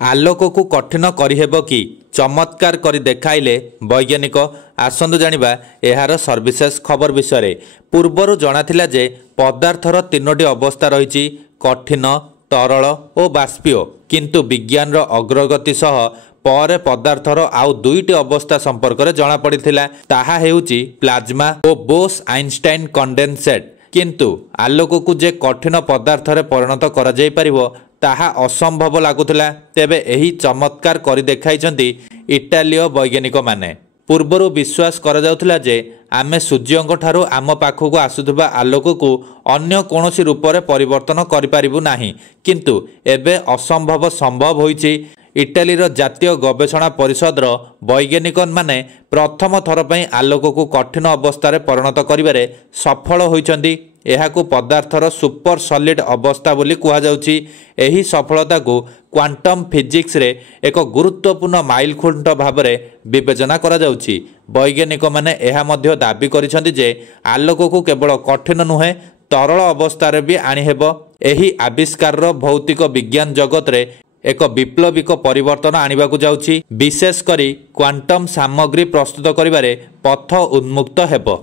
आलोक को कठिन करहेब कि चमत्कार कर देखाइले वैज्ञानिक। आसंतु जानिबा एहार सर्विसेस खबर विषय। पूर्वर जनाथिला जे पदार्थर तीनोटी अवस्था रही कठिन, तरल और बाष्पीय, किंतु विज्ञान अग्रगति सह पर पदार्थर आउ दुईटी अवस्था संपर्क में जना पड़िथिला। ताहा हेउची प्लाज्मा और बोस आइंस्टाइन कंडेनसेट। किंतु आलोक को जे कठिन पदार्थ परिणत करा जाई परिबो ताहा असंभव लगुला। तेबे एही चमत्कार कर देखाइछन्ती इटालीय वैज्ञानिक माने। पूर्वरु विश्वास करा जाउथिला जे आमे सूर्यंक ठारू आम पाखकु आसुथबा आलोक को अन्य कोनोसी रूप में परिवर्तन करि परिबु नाही, किंतु एबे असंभव संभव होईछि। इटालीर जातीय गवेषणा परिषद वैज्ञानिक माने प्रथम थर पई आलोक को कठिन अवस्था परिणत करिबारे सफल होइछन्ती। एहाकु पदार्थर सुपर सॉलिड अवस्था बोली कुहा जाउछि। एही सफलता को क्वांटम फिजिक्स रे एक गुरुत्वपूर्ण माइलखुंट भाव में विवेचना करा जाउछि। वैज्ञानिक माने एहा मध्य दाबी करिसन्ति जे आलोक को केवल कठिन नुहे तरल अवस्था रे भी आनी हेबो। एही आविष्कार भौतिक विज्ञान जगत रे एक विप्लविक परिवर्तन आनिबाकु जाउछि। विशेष करी क्वांटम सामग्री प्रस्तुत करिबारे पथ उन्मुक्त हेबो।